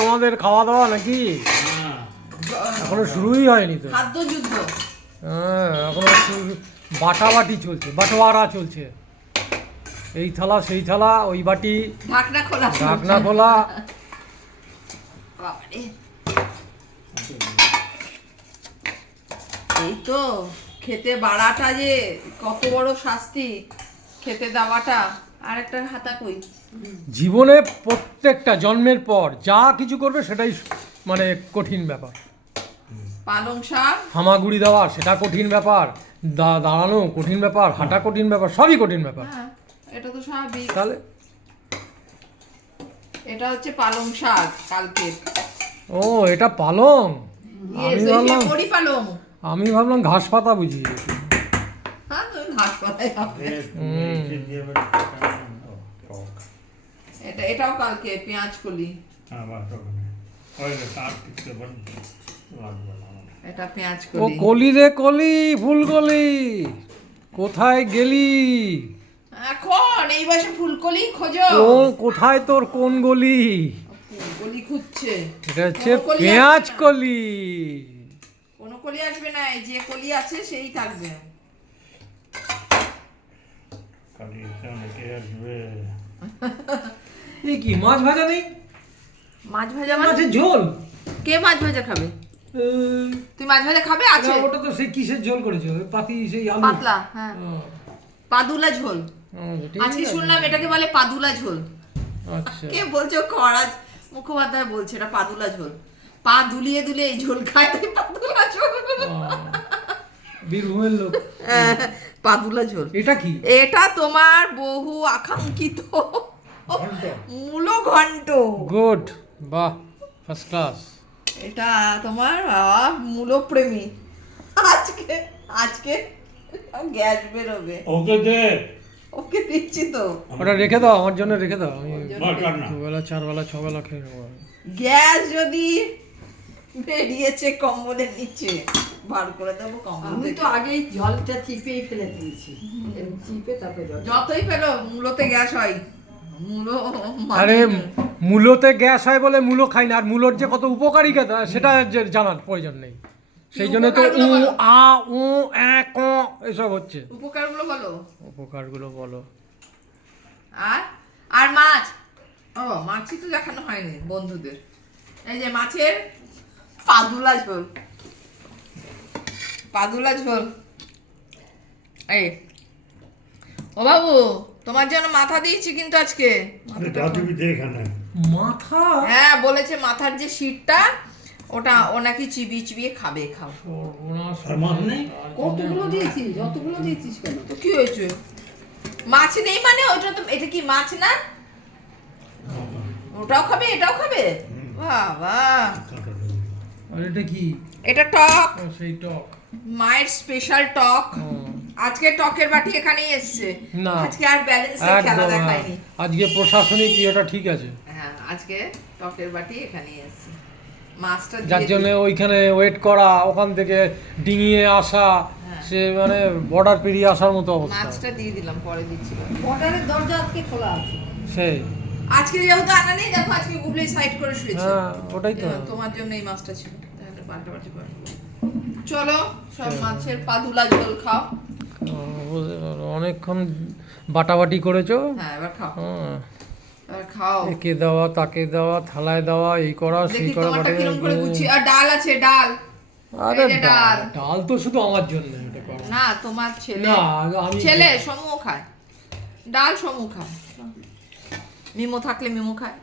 তোমাদের খাওয়া দাওয়া নাকি? এখনো শুরুই হয়নি তো। খাদ্য যুদ্ধ। হ্যাঁ, এখনো বাটাবাটি চলছে, বাটোয়ারা চলছে। এই থালা সেই থালা, ওই বাটি ঢাকনা খোলা। ঢাকনা খোলা। বাবারে। এই তো খেতে বাড়াটা যে কত বড় শাস্তি, খেতে দেওয়াটা। আর একটা হাতা কই? জীবনে প্রত্যেকটা জন্মের পর যা কিছু করবে সেটাই মানে কঠিন ব্যাপার। পালং শাক, হামাগুড়ি দেওয়া সেটা কঠিন ব্যাপার, দাঁড়ানো কঠিন ব্যাপার, হাঁটা কঠিন ব্যাপার, সবই কঠিন ব্যাপার। হ্যাঁ এটা তো স্বাভাবিক। তাহলে এটা হচ্ছে পালং শাক কালকে। ও, এটা পালং। আমি ভাবলাম ঘাস পাতা বুঝি। হ্যাঁ তুমি ঘাস পাতাই খাবে। এটাও কালকে পেঁয়াজ কলি। এটা পেঁয়াজ ও কলি রে কলি, ফুলকলি, কোথায় গেলি এখন? এই বয়সে ফুলকলি খোঁজো? ও কোথায় তোর কোন গলি? ফুলকলি খুঁজছে। এটা হচ্ছে পেঁয়াজ কলি। কোন কলি আসবে না, এই যে কলি আছে সেই থাকবে। এই কি মাছ ভাজা নেই? মাছ ভাজা মানে মাছের ঝোল? কে মাছ ভাজা খাবে? তুই মাছ ভাজা খাবে? আছে ওটা তো সেই কিসের ঝোল করেছো? পাতি সেই আলু পাতলা। হ্যাঁ, পাদুলা ঝোল। আজকে শুনলাম এটাকে বলে পাদুলা ঝোল। আচ্ছা, কে বলছো? খরাজ মুখোপাধ্যায় বলছে এটা পাদুলা ঝোল। পা দুলিয়ে দুলিয়ে এই ঝোল খায়, তাই পাদুলা ঝোল। বীরভূমের লোক। পাদুলা ঝোল। এটা কি? এটা তোমার বহু আকাঙ্ক্ষিত মূলো ঘন্ট। গুড, বাহ, ফার্স্ট ক্লাস। এটা তোমার মূলো প্রেমী। আজকে আজকে গ্যাস বেরোবে। ওকে দিচ্ছি তো। ওটা রেখে দাও, আমার জন্য রেখে দাও। আমি দুবেলা, চারবেলা, ছবেলা খেয়ে নেবো। গ্যাস যদি বেরিয়েছে কম্বলের নিচে, বার করে দেবো কম্বল। আমি তো আগেই জলটা চিপেই ফেলে দিয়েছি, চিপে তারপরে যতই ফেলো মূলোতে গ্যাস হয়। মূলো আরে মূলোতে গ্যাস হয় বলে মূলো খাই না, আর মূলোর যে কত উপকারিতা সেটা জানার প্রয়োজন নেই। সেই জন্য তো এসব হচ্ছে। উপকারগুলো বলো। উপকারগুলো বলো। আর মাছ, ও মাছই তো দেখানো হয়নি বন্ধুদের। এই যে মাছের পাদুলা ঝোল। পাদুলা ঝোল। এই ও বাবু, তোমার জন্য মাথা দিয়েছি কিন্তু আজকে। মাথা? হ্যাঁ বলেছে মাথার যে শিটটা ওটা ও নাকি চিবিয়ে চিবিয়ে খাবে। খাও। কতগুলো দিয়েছিস? যতগুলো দিয়েছিস কেন? তো কি হয়েছে? মাছ নেই মানে ওটা তো, এটা কি মাছ না? ওটাও খাবে এটাও খাবে? বাবা, আর এটা কি? এটা টক। সেই টক, মায়ের স্পেশাল টক। আজকে টকের বাটি এখানেই এসছে। না আজকে আর ব্যালেন্সে খেলা দেখায়নি। আজকে প্রশাসনিক ইয়েটা ঠিক আছে। হ্যাঁ আজকে টকের বাটি এখানেই এসছে। মাছটা যার জন্য ওইখানে ওয়েট করা, ওখান থেকে ডিঙিয়ে আসা, সে মানে বর্ডার পেরিয়ে আসার মতো অবস্থা। মাছটা দিয়ে দিলাম, পরে দিচ্ছিলাম। বর্ডারের দরজা আজকে খোলা আছে। সেই আজকে যেহেতু আনা নেই, দেখো আজকে গুগলে সাইড করে শুয়েছে। হ্যাঁ, ওটাই তো। তোমার জন্য এই মাছটা ছিল, তাহলে পাল্টাপাল্টি করে নেবো। চলো সব মাছের পাদুলা ঝোল খাও। অনেকক্ষণ বাটাবাটি করেছো। হ্যাঁ এবার খাও। হ্যাঁ, এবার খাও। একে দেওয়া, তাকে দেওয়া, থালায় দেওয়া, এই করা সেই দেখি করা। তোমারটা কিরকম করে গুছিয়ে। আর ডাল আছে, ডাল। আরে এই যে ডাল। ডাল তো শুধু আমার জন্য এটা করা। না তোমার ছেলে, না, আমি ছেলে সমু খায় ডাল, সমু খায়। মিমো থাকলে মিমো খায়।